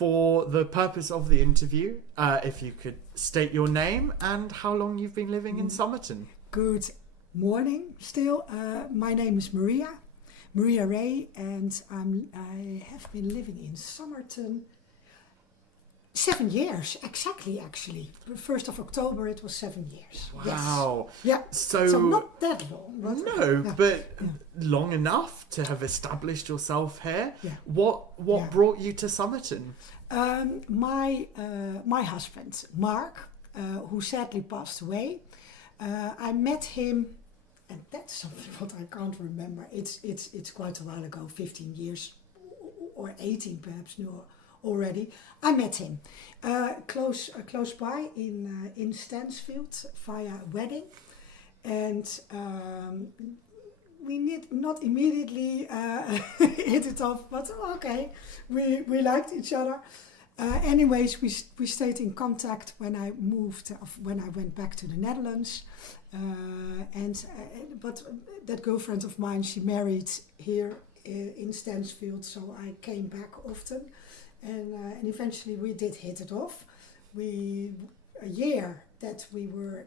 For the purpose of the interview, if you could state your name and how long you've been living in Somerton. Good morning still. My name is Maria Wray, and I have been living in Somerton 7 years, exactly actually. 1st of October it was 7 years. Wow. Yes. Yeah. So not that long. But long enough to have established yourself here. Yeah. What brought you to Somerton? My husband, Mark, who sadly passed away, I met him, and that's something what I can't remember. It's quite a while ago, 15 years or 18 perhaps now already. I met him close by in Stansfield via a wedding, and we not immediately hit it off, but okay, we liked each other. Anyways, we stayed in contact when I went back to the Netherlands, but that girlfriend of mine, she married here in Stansfield, so I came back often, and eventually we did hit it off. A year that we were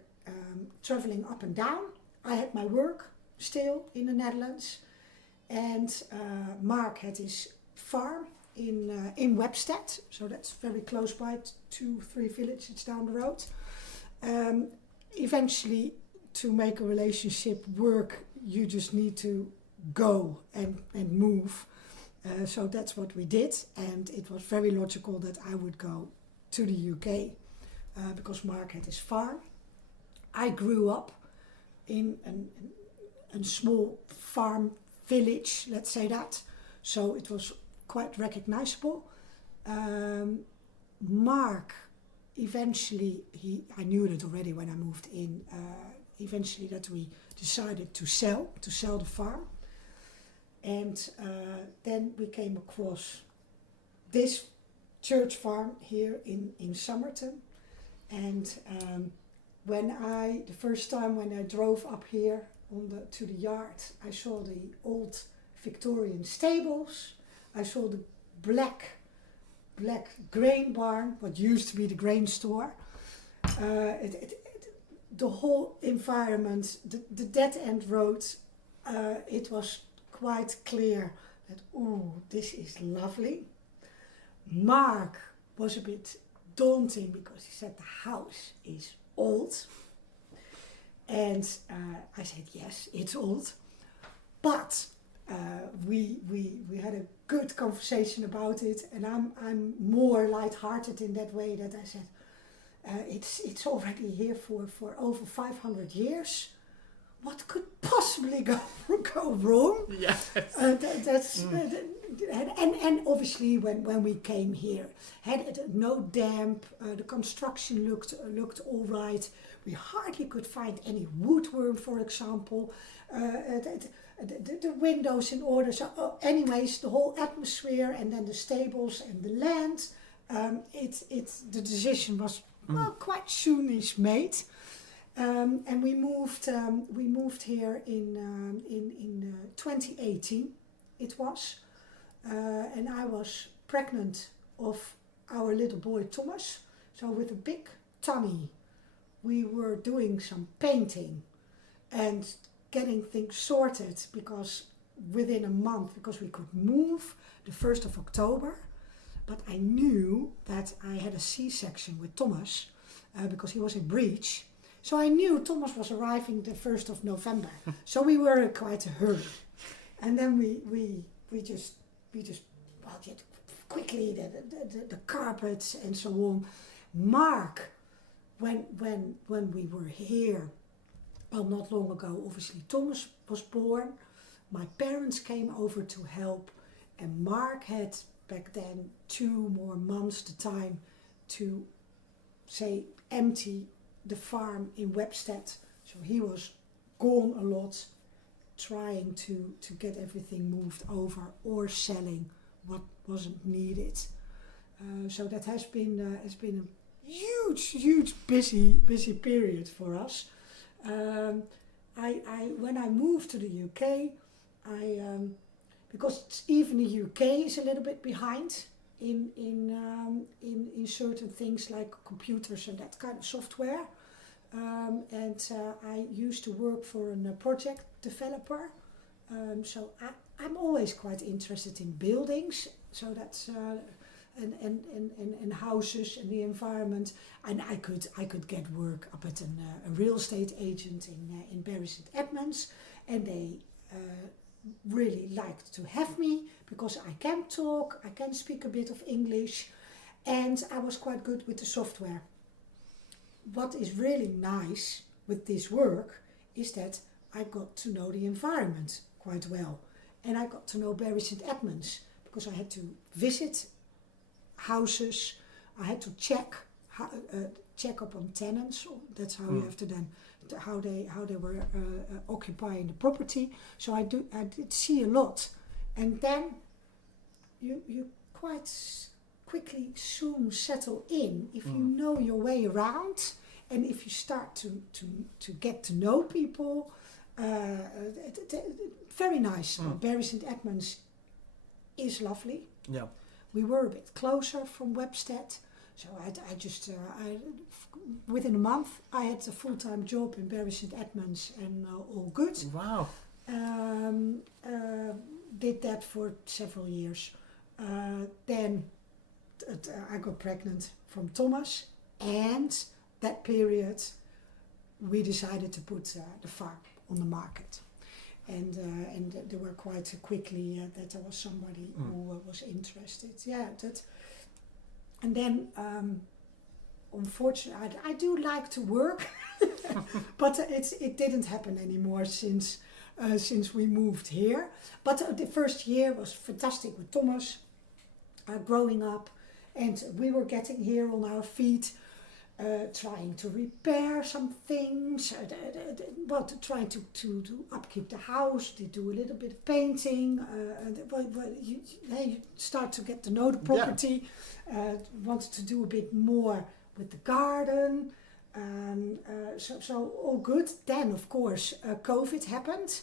traveling up and down. I had my work still in the Netherlands, and Mark had his farm in Webstead, so that's very close by, 2-3 villages down the road. Eventually, to make a relationship work, you just need to go and move. So that's what we did, and it was very logical that I would go to the UK because Mark had his farm. I grew up in a small farm village, let's say that, so it was quite recognizable. Mark, eventually, I knew it already when I moved in, eventually that we decided to sell the farm. And then we came across this church farm here in Somerton. And the first time when I drove up here to the yard, I saw the old Victorian stables. I saw the black grain barn, what used to be the grain store. The whole environment, the dead end road, it was quite clear that, this is lovely. Mark was a bit daunting because he said the house is old. And I said, yes, it's old. But we had a good conversation about it, and I'm more light-hearted in that way that I said, it's already here for over 500 years. What could possibly go wrong? Yes. And obviously when we came here, had no damp. The construction looked all right. We hardly could find any woodworm, for example. The windows in order. So, anyways, the whole atmosphere, and then the stables and the land. The decision was quite soonish made. And we moved here in 2018. It was, and I was pregnant of our little boy Thomas. So with a big tummy, we were doing some painting and getting things sorted, because within a month, because we could move the 1st of October, but I knew that I had a C-section with Thomas because he was in breech. So I knew Thomas was arriving the 1st of November. So we were in quite a hurry. And then we just quickly the carpets and so on. Mark, when we were here, well, not long ago, obviously Thomas was born. My parents came over to help, and Mark had back then 2 more months the time to, say, empty the farm in Webstead. So he was gone a lot, trying to get everything moved over or selling what wasn't needed. So that has been a huge busy period for us. When I moved to the UK, because even the UK is a little bit behind in certain things like computers and that kind of software. I used to work for a project developer. So I'm always quite interested in buildings. So that's and houses and the environment. And I could get work up at a real estate agent in Bury St Edmunds, and they really liked to have me because I can talk, I can speak a bit of English, and I was quite good with the software. What is really nice with this work is that I got to know the environment quite well, and I got to know Bury St Edmunds because I had to visit houses, I had to check up on tenants. That's how you have to then how they were occupying the property. So I did see a lot, and then you quite quickly soon settle in if you know your way around, and if you start to get to know people. Very nice. Bury St Edmunds is lovely. Yeah. We were a bit closer from Webstead, so I just within a month I had a full-time job in Bury St Edmunds, and all good. Wow. Did that for several years. Then I got pregnant from Thomas, and that period we decided to put the farm on the market. And there were quite quickly that there was somebody who was interested. Yeah, and then unfortunately I do like to work, but it didn't happen anymore since we moved here. But the first year was fantastic with Thomas, growing up, and we were getting here on our feet. Trying to repair some things, trying to upkeep the house, to do a little bit of painting. You start to get to know the property. Wanted to do a bit more with the garden. So all good. Then, of course, COVID happened,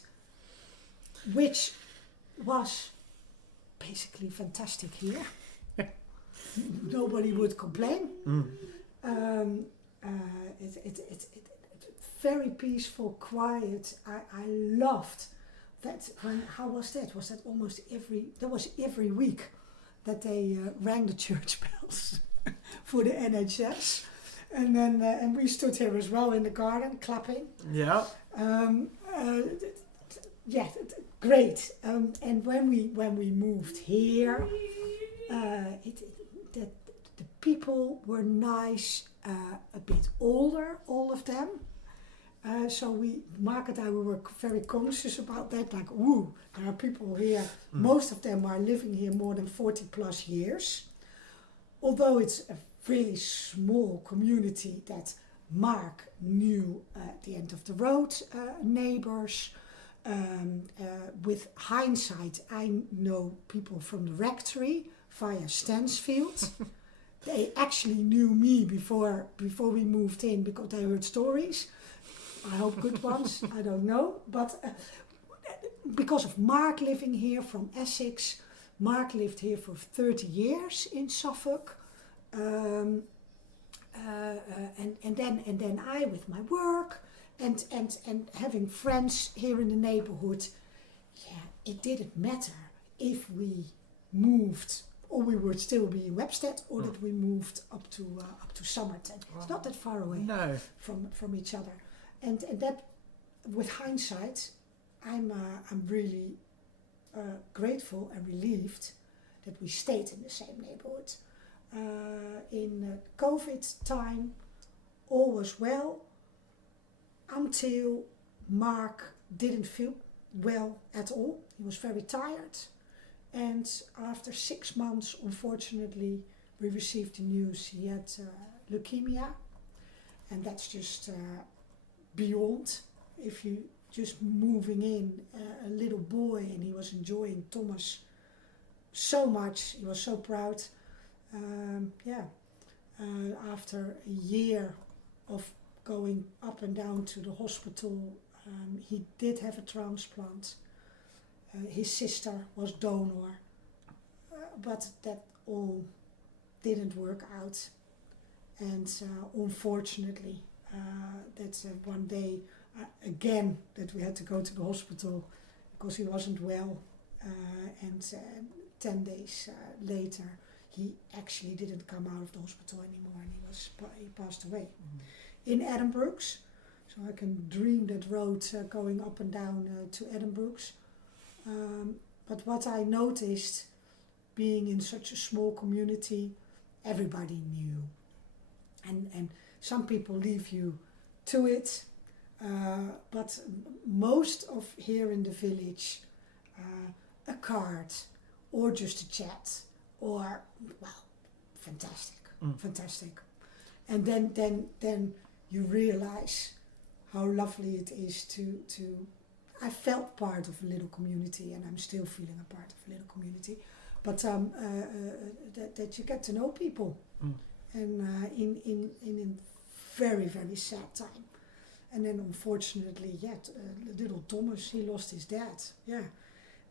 which was basically fantastic here. Nobody would complain. It's very peaceful, quiet. I loved that. How was that? Was that almost every week that they rang the church bells for the NHS, and then and we stood here as well in the garden clapping. Yeah. Great. And when we moved here, the people were nice, a bit older, all of them. So Mark and I, we were very conscious about that. Like, there are people here. Most of them are living here more than 40 plus years. Although it's a really small community that Mark knew at the end of the road, neighbors. With hindsight, I know people from the rectory via Stansfield. They actually knew me before we moved in because they heard stories. I hope good ones, I don't know. But because of Mark living here from Essex, Mark lived here for 30 years in Suffolk. And then I with my work and having friends here in the neighborhood. Yeah, it didn't matter if we moved or we would still be in Webstead, or that we moved up to Somerton. It's not that far away from each other, and that, with hindsight, I'm really grateful and relieved that we stayed in the same neighborhood. In COVID time, all was well until Mark didn't feel well at all. He was very tired. And after 6 months, unfortunately, we received the news he had leukemia. And that's just beyond. If you just moving in a little boy, and he was enjoying Thomas so much, he was so proud. After a year of going up and down to the hospital, he did have a transplant. His sister was donor, but that all didn't work out. And unfortunately, that's one day again that we had to go to the hospital because he wasn't well. And 10 days later, he actually didn't come out of the hospital anymore, and he passed away in Addenbrooke's. So I can dream that road going up and down to Addenbrooke's. But what I noticed, being in such a small community, everybody knew. And some people leave you to it, but most of here in the village, a card or just a chat or, well, fantastic. And then you realize how lovely it is to I felt part of a little community, and I'm still feeling a part of a little community, but that you get to know people. And in a very, very sad time. And then unfortunately, little Thomas, he lost his dad. Yeah.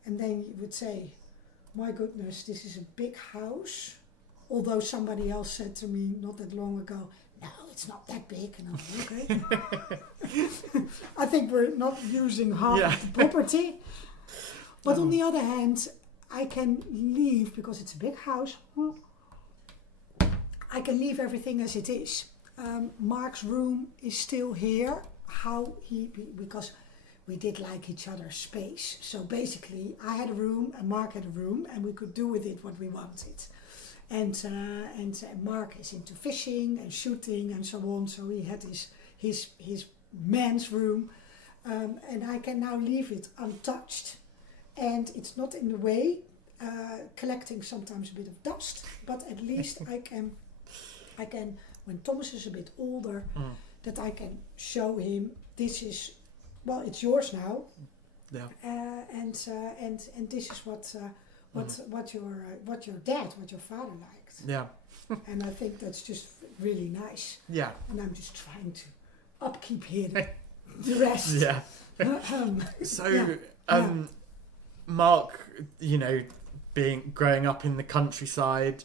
And then you would say, my goodness, this is a big house. Although somebody else said to me not that long ago, no, it's not that big. And I'm like, okay. I think we're not using half of the property. But on the other hand, I can leave, because it's a big house, I can leave everything as it is. Mark's room is still here. Because we did like each other's space. So basically, I had a room and Mark had a room, and we could do with it what we wanted. And Mark is into fishing and shooting and so on. So he had his man's room, and I can now leave it untouched. And it's not in the way, collecting sometimes a bit of dust, but at least I can, when Thomas is a bit older, that I can show him, this is, well, it's yours now. Yeah. And this is what your dad, what your father liked. Yeah. And I think that's just really nice. Yeah. And I'm just trying to upkeep here the rest. Yeah. Mark, growing up in the countryside,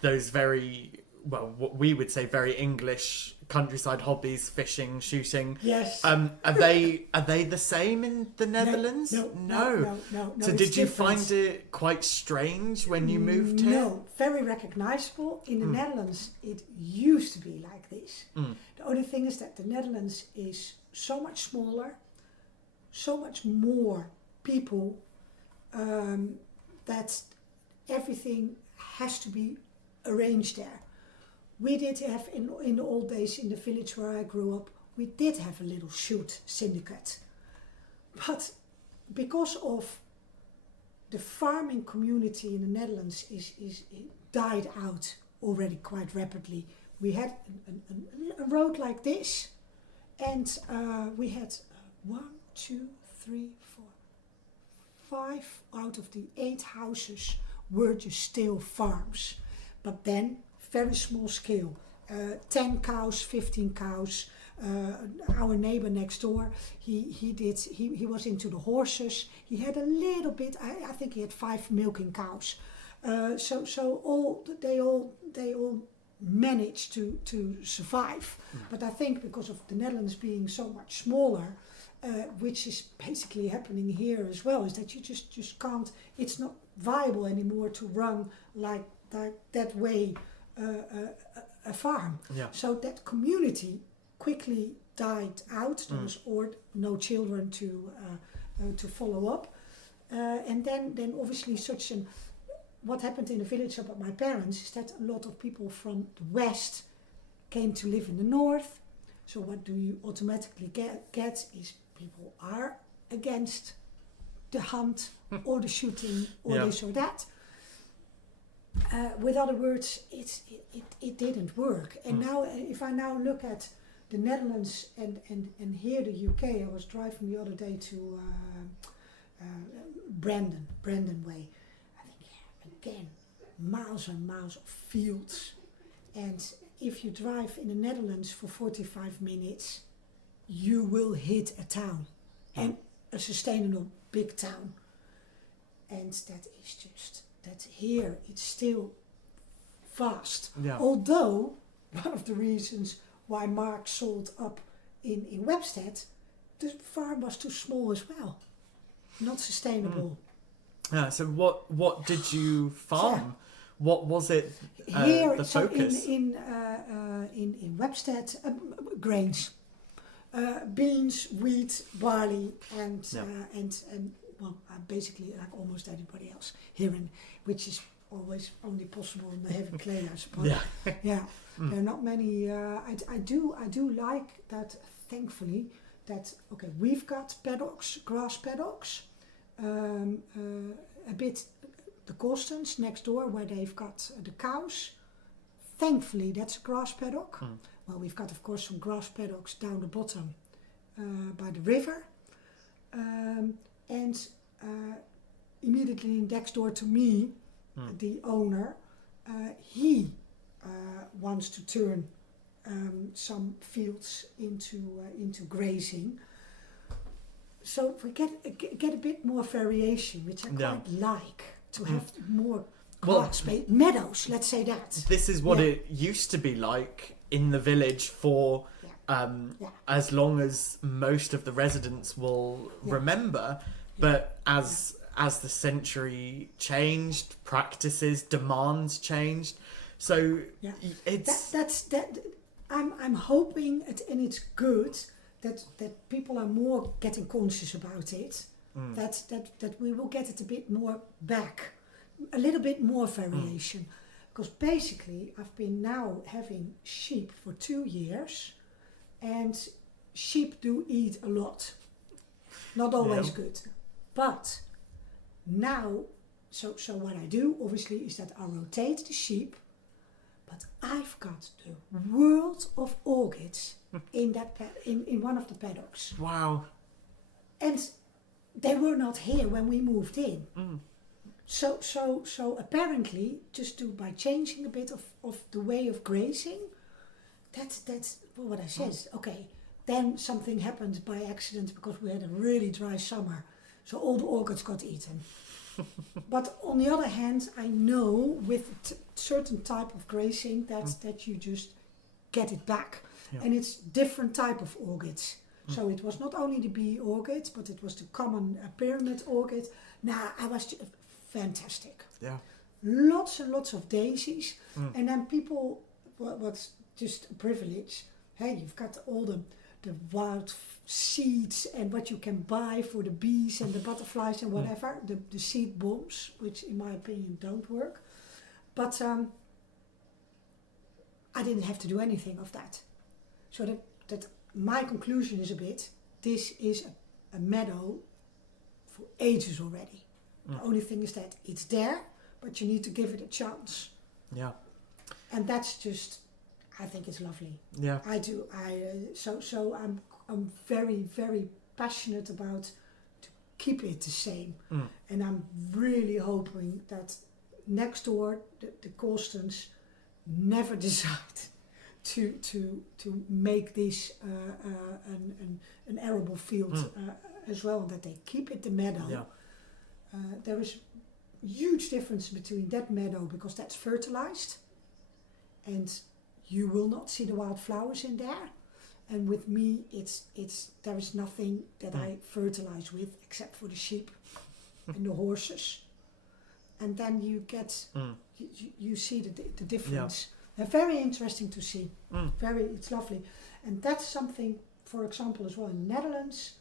those very, well, what we would say very English countryside hobbies, fishing, shooting. Yes. Are they the same in the Netherlands? No. So did you find it quite strange when you moved here? No, very recognizable. In the Netherlands, it used to be like this. The only thing is that the Netherlands is so much smaller, so much more people, that everything has to be arranged there. We did have, in the old days in the village where I grew up, we did have a little shoot syndicate. But because of the farming community in the Netherlands it died out already quite rapidly. We had a road like this, and we had 1, 2, 3, 4, 5 out of the 8 houses were just still farms. But then very small scale, 10 cows, 15 cows. Our neighbor next door, he was into the horses. He had a little bit. I think he had 5 milking cows. So they all managed to survive. But I think because of the Netherlands being so much smaller, which is basically happening here as well, is that you just can't. It's not viable anymore to run like that way. A farm. Yeah. So that community quickly died out. There was no children to follow up, and then obviously what happened in the village about my parents is that a lot of people from the west came to live in the north. So what do you automatically get is people are against the hunt or the shooting or this or that. With other words, it didn't work. And now, if I now look at the Netherlands and here the UK, I was driving the other day to Brandon Way. I think, again, miles and miles of fields. And if you drive in the Netherlands for 45 minutes, you will hit a town, and a sustainable big town. And that is just that here it's still vast. Yeah. Although one of the reasons why Mark sold up in Webstead, the farm was too small as well, not sustainable. Yeah. So what did you farm? What was it? Here, the so focus. in Webstead, grains, beans, wheat, barley, and well, basically like almost everybody else here, which is always only possible in the heavy clay, I suppose. Yeah. Yeah. There are not many. I do like that. Thankfully, that okay, we've got paddocks, grass paddocks, a bit the Corstons next door where they've got the cows. Thankfully, that's a grass paddock. Well, we've got of course some grass paddocks down the bottom by the river, and immediately next door to me, the owner, he wants to turn some fields into grazing. So we get a bit more variation, which I quite like, to have more grass, meadows, let's say that. This is what it used to be like in the village for as long as most of the residents will remember. But as the century changed, practices, demands changed. So it's I'm hoping and it's good that people are more getting conscious about it. That we will get it a bit more back, a little bit more variation. Because basically I've been now having sheep for 2 years, and sheep do eat a lot. Not always good. But now, so what I do obviously is that I rotate the sheep, but I've got the world of orchids in that in one of the paddocks. Wow. And they were not here when we moved in. So apparently, just by changing a bit of the way of grazing, that's what I said. Okay, then something happened by accident because we had a really dry summer, so all the orchids got eaten. But on the other hand, I know with certain type of grazing that you just get it back, and it's different type of orchids. So it was not only the bee orchid, but it was the common pyramid orchid. Now I was fantastic. Yeah. Lots and lots of daisies, and then people, what's just a privilege. Hey, you've got all the wild seeds and what you can buy for the bees and the butterflies and whatever, the seed bombs, which in my opinion don't work. But I didn't have to do anything of that. So that my conclusion is a bit, this is a meadow for ages already. The only thing is that it's there, but you need to give it a chance. Yeah. And that's just, I think it's lovely. Yeah. I do. So I'm very, very passionate about to keep it the same. And I'm really hoping that next door the Corstons never decide to make this an arable field as well, that they keep it the meadow. Yeah. There is huge difference between that meadow, because that's fertilized and you will not see the wild flowers in there, and with me it's there is nothing that I fertilize with except for the sheep and the horses, and then you get you see the difference. They're very interesting to see. It's lovely, and that's something, for example, as well in the Netherlands.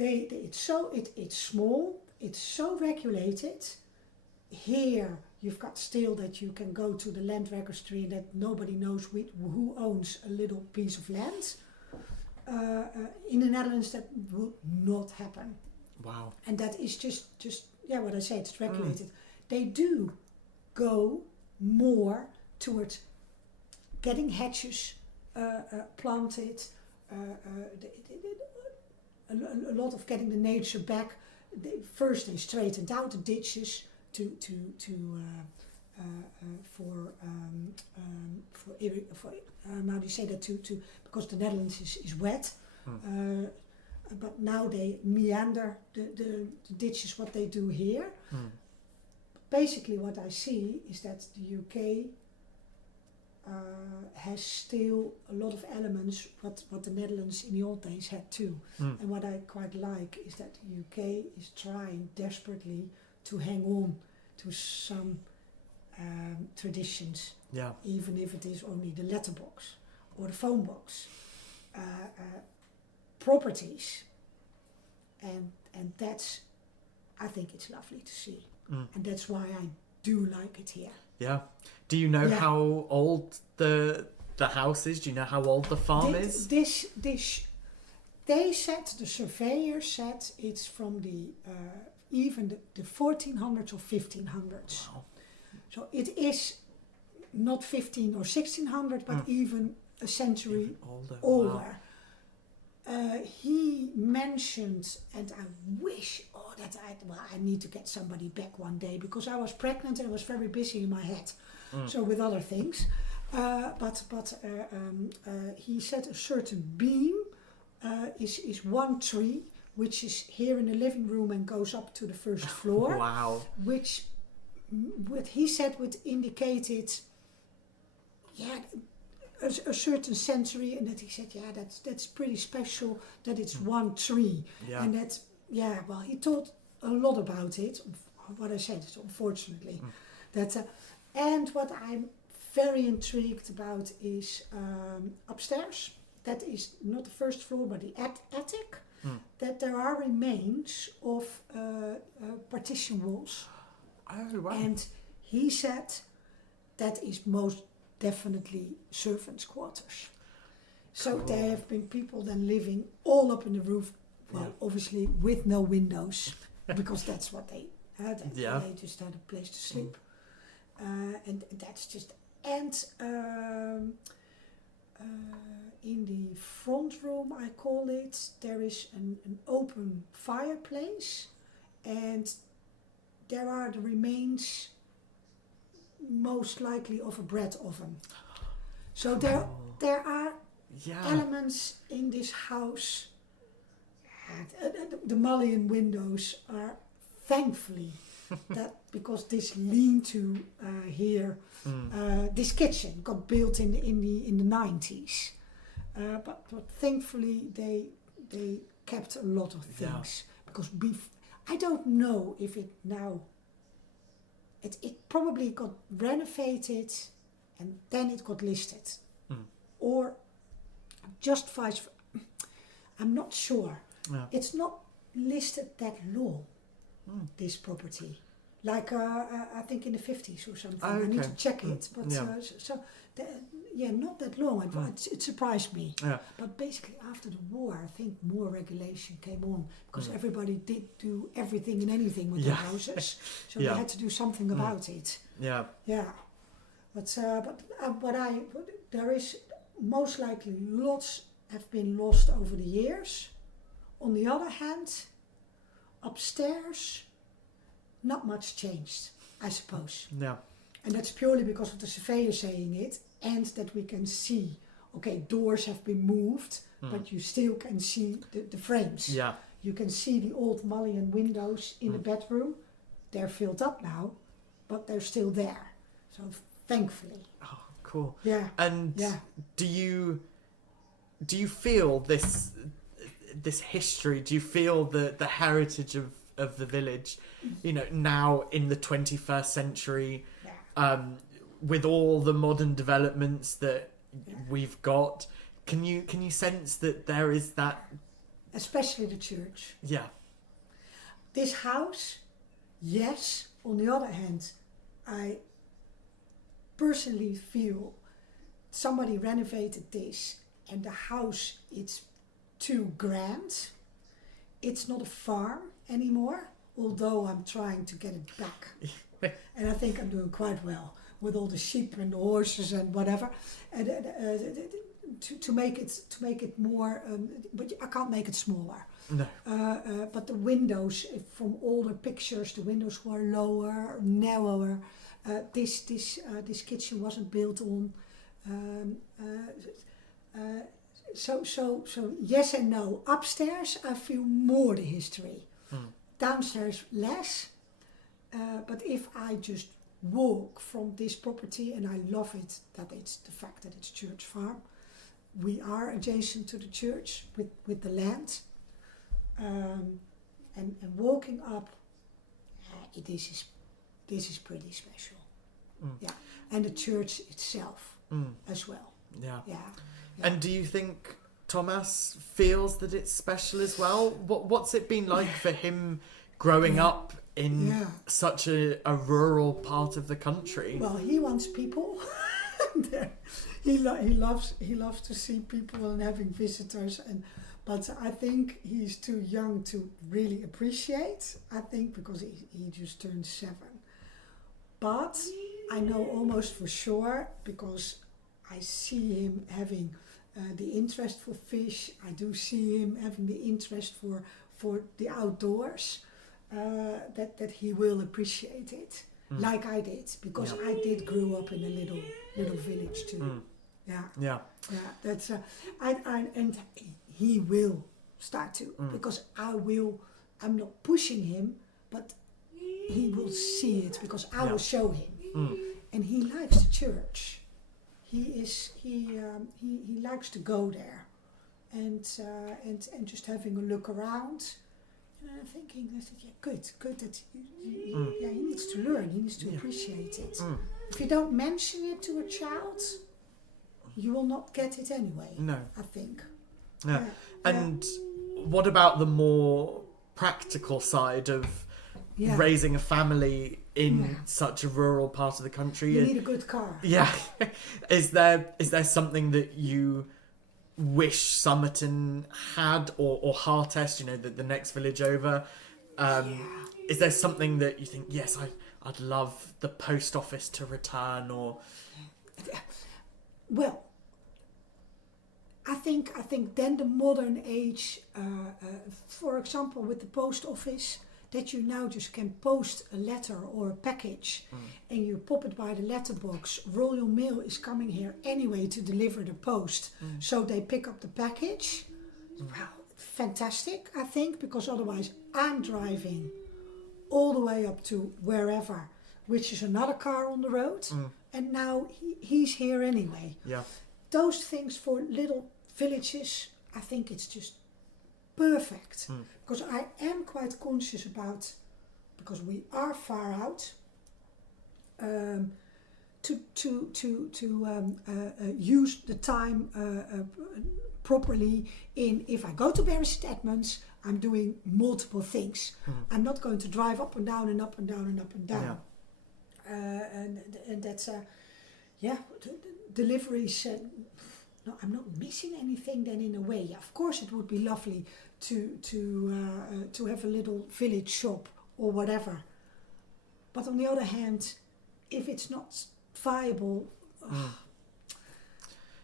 It's small, it's so regulated. Here you've got still that you can go to the land registry and that nobody knows who owns a little piece of land. In the Netherlands that will not happen. Wow. And that is just what I say, it's regulated. They do go more towards getting hedges planted, a lot of getting the nature back. First they straightened out the ditches for how do you say that, to because the Netherlands is wet, but now they meander the ditches, what they do here. basically what I see is that the UK has still a lot of elements what the Netherlands in the old days had too. And what I quite like is that the UK is trying desperately to hang on to some traditions, even if it is only the letterbox or the phone box, properties, and that's, I think it's lovely to see, and that's why I do like it here. Yeah. Do you know how old the house is? Do you know how old the farm is? This they said, the surveyor said, it's from the even the 1400s or 1500s. Wow. So it is not 15 or 1600, but even a century Even older. Wow. He mentioned, and I wish, I need to get somebody back one day, because I was pregnant and I was very busy in my head, so with other things. But he said a certain beam is one tree, which is here in the living room and goes up to the first floor. Wow. Which, what he said, would indicate it, a certain century, and that he said, that's pretty special that it's one tree, and that's well, he told a lot about it. What I said, unfortunately, that and what I'm very intrigued about is upstairs. That is not the first floor, but the attic. That there are remains of partition walls. Oh wow. And he said that is most definitely servants' quarters. So there have been people then living all up in the roof, obviously with no windows, because that's what they had. They just had a place to sleep. And that's just, and in the front room, I call it, there is an open fireplace, and there are the remains most likely of a bread oven. So there are elements in this house. The mullion windows are, thankfully, that because this lean-to here, this kitchen got built in the 90s, but thankfully they kept a lot of things, because I don't know if it now. It probably got renovated and then it got listed, or just vice. I'm not sure. It's not listed that long. This property, like I think in the 50s or something. I need to check it, but not that long. It surprised me. But basically after the war, I think more regulation came on, because everybody did do everything and anything with their houses, so they had to do something about it. But there is most likely lots have been lost over the years. On the other hand, upstairs, not much changed, I suppose. And that's purely because of the surveyor saying it, and that we can see, doors have been moved, but you still can see the frames. You can see the old mullion windows in the bedroom. They're filled up now, but they're still there. So thankfully. Oh, cool. And do you feel this history? Do you feel the heritage of the village, now in the 21st century, with all the modern developments that we've got? Can you sense that there is that? Especially the church. This house, yes. On the other hand, I personally feel somebody renovated this, and the house, it's too grand. It's not a farm anymore, although I'm trying to get it back. And I think I'm doing quite well with all the sheep and the horses and whatever. And to make it more, but I can't make it smaller. No. But the windows, from older pictures, the windows were lower, narrower. This kitchen wasn't built on. So yes and no. Upstairs, I feel more the history. Downstairs, less. But if I just walk from this property, and I love it that it's the fact that it's church farm. We are adjacent to the church with the land, and walking up, this is pretty special. Yeah, and the church itself as well. Yeah. Yeah. And do you think Thomas feels that it's special as well? What's it been like for him growing up in such a rural part of the country? Well, he wants people. he loves to see people and having visitors, but I think he's too young to really appreciate. I think because he just turned 7. But I know almost for sure, because I see him having the interest for fish. I do see him having the interest for the outdoors. That he will appreciate it, like I did, because I did grow up in a little village too. Yeah. That's and he will start to, because I'm not pushing him, but he will see it because I will show him, and he likes the church. He likes to go there, and just having a look around. And I'm thinking, I said, good that he needs to learn, he needs to appreciate it. If you don't mention it to a child, you will not get it anyway. No, I think. Yeah. And what about the more practical side of raising a family in such a rural part of the country? You need a good car. Yeah. Is there something that you wish Somerton had, or Hartest, the next village over? Is there something that you think, yes, I'd love the post office to return, or? Well, I think then the modern age, for example, with the post office, that you now just can post a letter or a package and you pop it by the letterbox. Royal Mail is coming here anyway to deliver the post, so they pick up the package. Well, fantastic, I think, because otherwise I'm driving all the way up to wherever, which is another car on the road, and now he's here anyway. Yeah. Those things for little villages, I think it's just perfect, because I am quite conscious about, because we are far out, to use the time properly. If I go to Bury St Edmunds, I'm doing multiple things. I'm not going to drive up and down and up and down and up and down. And that's deliveries. No, I'm not missing anything then in a way. Of course, it would be lovely to have a little village shop or whatever. But on the other hand, if it's not viable,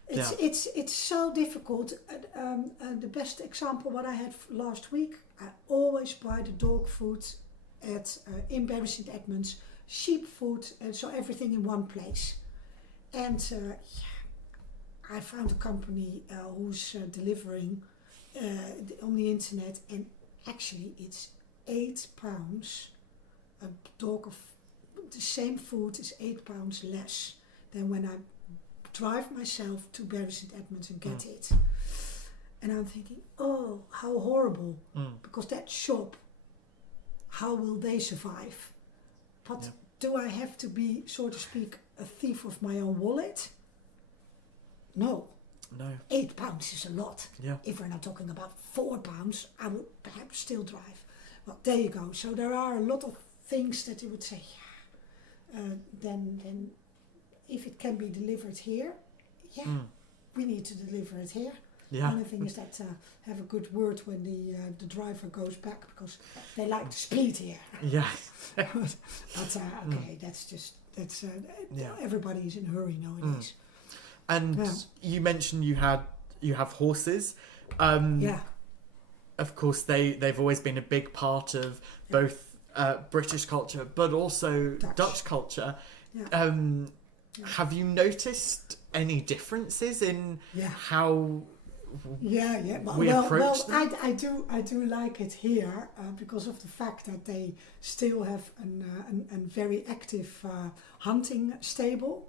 it's so difficult. The best example what I had last week, I always buy the dog food in Bury St Edmunds, sheep food, and so everything in one place. And I found a company who's delivering on the internet, and actually it's £8. A dog of the same food is £8 less than when I drive myself to Bury St Edmunds and get it. And I'm thinking, oh, how horrible, because that shop, how will they survive? But do I have to be, so to speak, a thief of my own wallet? No. £8 is a lot. Yeah. If we're not talking about £4, I would perhaps still drive. Well, there you go. So there are a lot of things that you would say, then if it can be delivered here, we need to deliver it here. The only thing is that have a good word when the driver goes back, because they like to speed here. Yeah. but that's everybody's in a hurry nowadays. And you mentioned you have horses. Of course, they've always been a big part of both British culture, but also Dutch culture. Have you noticed any differences in how Well, we approach them? I do like it here because of the fact that they still have a very active hunting stable.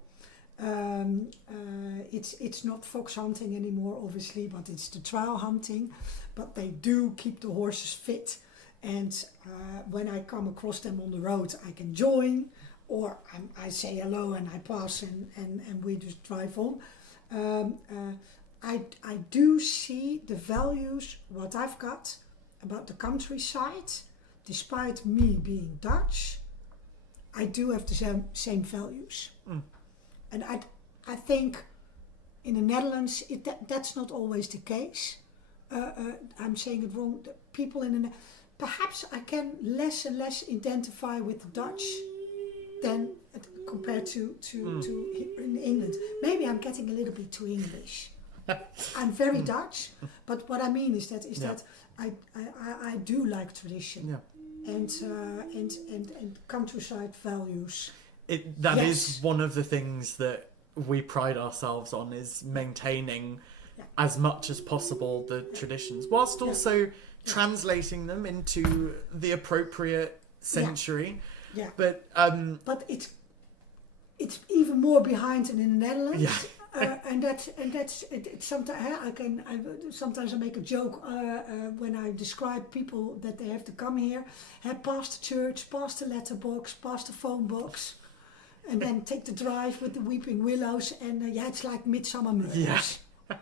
It's not fox hunting anymore, obviously, but it's the trail hunting. But they do keep the horses fit, and when I come across them on the road, I can join, or I say hello and I pass, and we just drive on. I do see the values what I've got about the countryside, despite me being Dutch. I do have the same values. And I think in the Netherlands that's not always the case. I'm saying it wrong. The people perhaps I can less and less identify with the Dutch than compared to here in England. Maybe I'm getting a little bit too English. I'm very Dutch, but what I mean is that I do like tradition and countryside values. That is one of the things that we pride ourselves on, is maintaining as much as possible the traditions, whilst also translating them into the appropriate century. Yeah. But it's even more behind than in the Netherlands. Yeah. And that's sometimes I make a joke when I describe people that they have to come here, past the church, past the letterbox, past the phone box, and then take the drive with the weeping willows, and it's like Midsummer Murders. Yeah.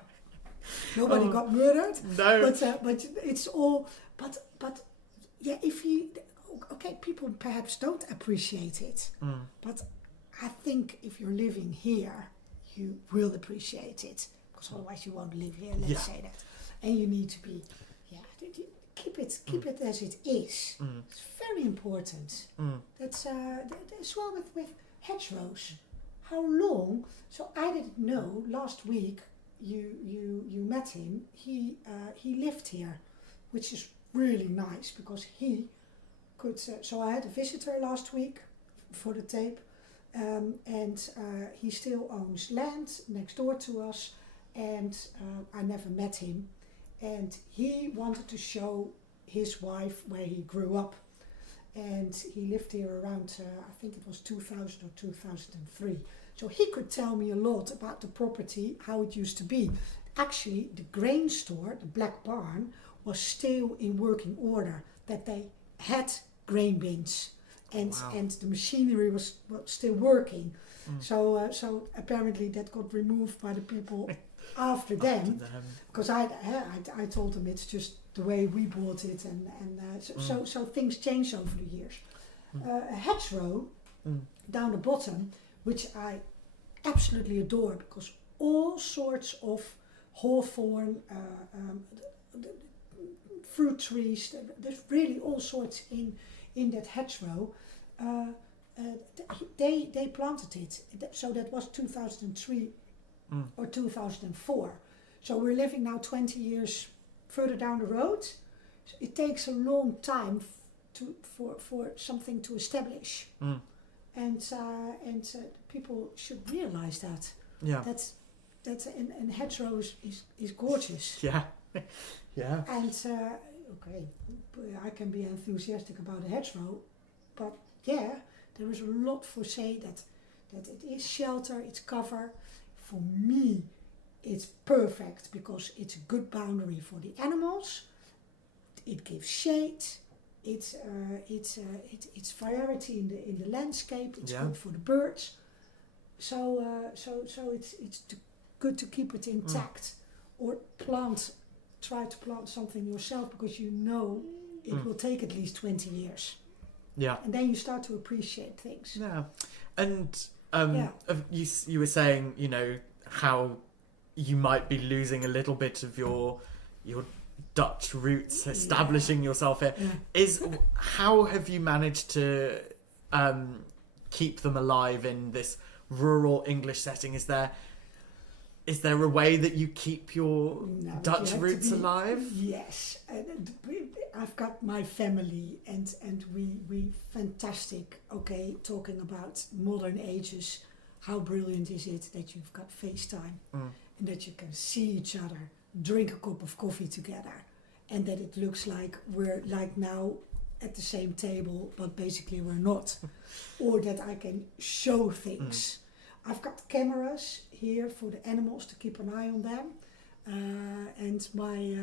Nobody got murdered. No. But it's all. But if you people perhaps don't appreciate it, but I think if you're living here, you will appreciate it, because otherwise you won't live here. Let's say that, and you need to be, keep it as it is. It's very important. That's as well with hedgerows. How long? So I didn't know. Last week you met him. He lived here, which is really nice because he could. So I had a visitor last week for the tape. And he still owns land next door to us, and I never met him, and he wanted to show his wife where he grew up, and he lived here around I think it was 2000 or 2003, so he could tell me a lot about the property, how it used to be. Actually, the grain store, the Black Barn, was still in working order, that they had grain bins. And the machinery was still working, so apparently that got removed by the people after them. Because I told them it's just the way we bought it, and so things changed over the years. A hedgerow down the bottom, which I absolutely adore, because all sorts of hawthorn, fruit trees. There's really all sorts in that hedgerow. They planted it, so that was 2003 or 2004. So we're living now 20 years further down the road. So it takes a long time for something to establish, and people should realize that. Yeah, that's and hedgerows is gorgeous. Yeah, yeah. And I can be enthusiastic about a hedgerow, but there is a lot for say that it is shelter, it's cover. For me, it's perfect because it's a good boundary for the animals. It gives shade. It's variety in the landscape. It's good for the birds. So it's good to keep it intact, or try to plant something yourself, because you know it will take at least 20 years. Yeah. And then you start to appreciate things. Yeah. And you were saying, how you might be losing a little bit of your Dutch roots, establishing yourself here. Yeah. How have you managed to keep them alive in this rural English setting? Is there a way that you keep your Dutch roots alive? Yes. I've got my family, and we fantastic. Okay, talking about modern ages, how brilliant is it that you've got FaceTime and that you can see each other drink a cup of coffee together, and that it looks like we're like now at the same table, but basically we're not, or that I can show things. I've got cameras here for the animals to keep an eye on them, and my,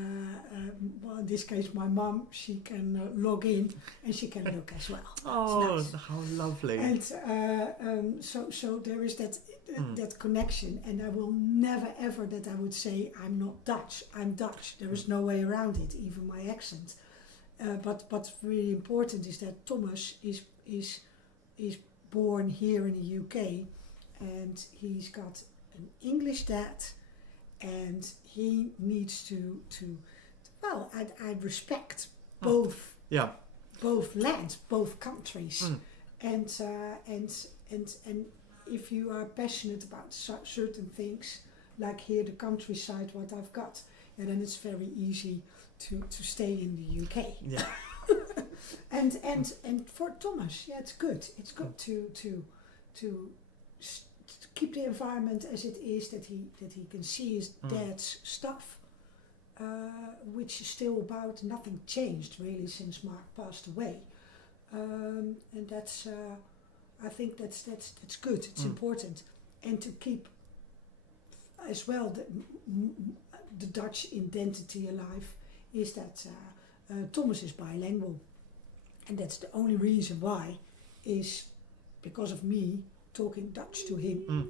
well, in this case, my mum, she can log in and she can look as well. Oh, It's nice. how lovely! And so there is that connection, and I will never ever that I would say I'm not Dutch. I'm Dutch. There is no way around it, even my accent. But what's really important is that Thomas is born here in the UK, and he's got an English dad, and he needs to well, I respect both both lands, both countries, and if you are passionate about certain things, like here the countryside, what I've got, and then it's very easy to stay in the UK. Yeah. and for Thomas, yeah, it's good. It's good to keep the environment as it is, that he can see his dad's stuff, which is still about. Nothing changed really since Mark passed away, and that's I think that's good. It's important, and to keep as well the Dutch identity alive is that Thomas is bilingual, and that's the only reason why, is because of me talking Dutch to him,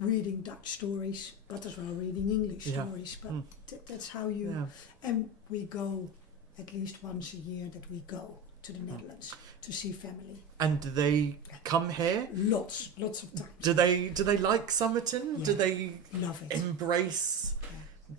reading Dutch stories, but as well reading English stories. But that's how you. And we go at least once a year. That we go to the Netherlands to see family. And do they come here? Lots of times. Do they like Somerton? Yeah. Do they love it? Embrace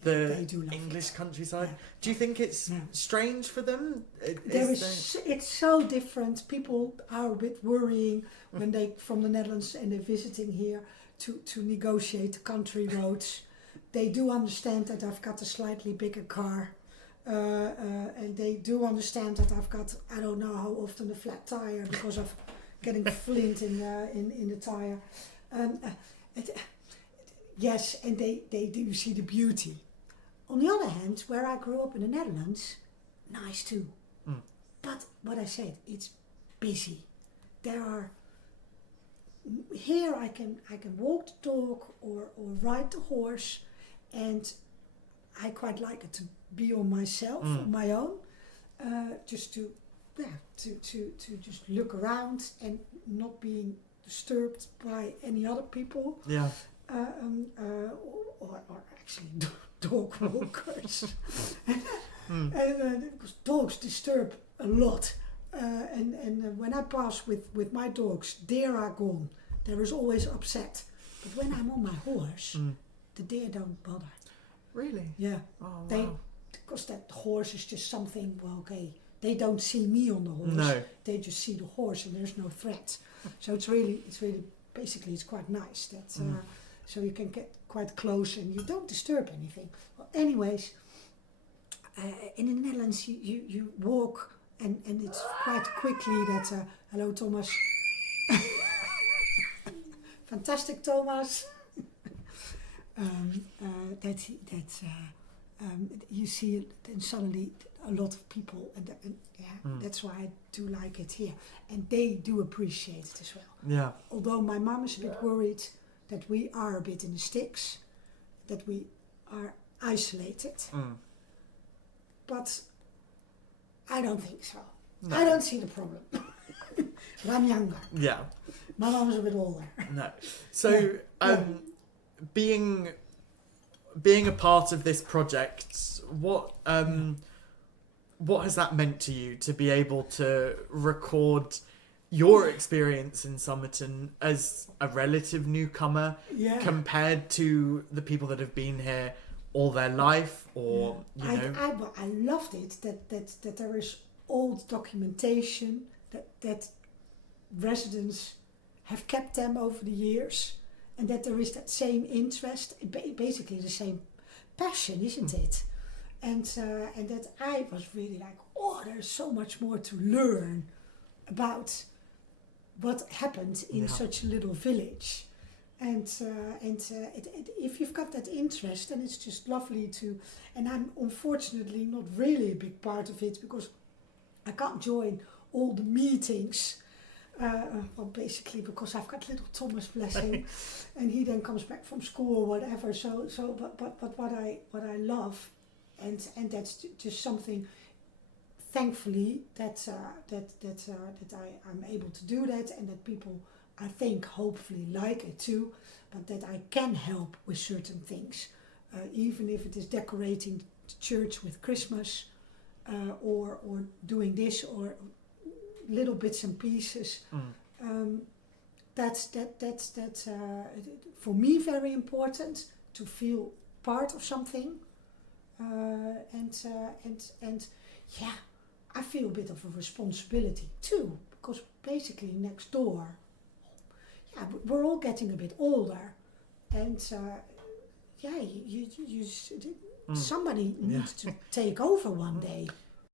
They do the love English it. countryside? Yeah. Do you think it's strange for them? It's so different. People are a bit worrying when they from the Netherlands and they're visiting here to negotiate the country roads. They do understand that I've got a slightly bigger car, and they do understand that I've got, I don't know how often, a flat tire because of getting flint in the tire. Yes, and they do see the beauty. On the other hand, where I grew up in the Netherlands, nice too. But what I said, it's busy. There are here I can walk the dog or ride the horse, and I quite like it to be on myself, on my own, just to just look around and not being disturbed by any other people. Yeah. Or actually dog walkers. Because dogs disturb a lot. And when I pass with my dogs, deer are gone. There is always upset. But when I'm on my horse, the deer don't bother. Really? Yeah. Oh, They, wow. because that horse is just something, well, okay, they don't see me on the horse. No. They just see the horse and there's no threat. So it's really, basically it's quite nice that, so you can get quite close and you don't disturb anything. Well, anyways, in the Netherlands you walk and it's quite quickly that, hello Thomas. Fantastic Thomas. You see it, and suddenly a lot of people, and that's why I do like it here, and they do appreciate it as well. Yeah. Although my mum is a bit worried that we are a bit in the sticks, that we are isolated, but I don't think so. No. I don't see the problem. But I'm younger. Yeah. My mum's a bit older. No. So, being a part of this project, what has that meant to you, to be able to record your experience in Somerton as a relative newcomer compared to the people that have been here all their life, or you know? I loved it that there is old documentation that residents have kept them over the years, and that there is that same interest, basically the same passion, isn't it? And that I was really like, oh, there's so much more to learn about what happened in such a little village. If you've got that interest, then it's just lovely to. And I'm unfortunately not really a big part of it because I can't join all the meetings. Well, basically because I've got little Thomas, bless him, and he then comes back from school or whatever. But what I love, and that's just something. Thankfully, that I'm able to do that, and that people, I think, hopefully like it too. But that I can help with certain things, even if it is decorating the church with Christmas, or doing this or little bits and pieces. That's for me very important to feel part of something, and yeah, I feel a bit of a responsibility too, because basically next door, yeah, we're all getting a bit older, and yeah, somebody needs to take over one day.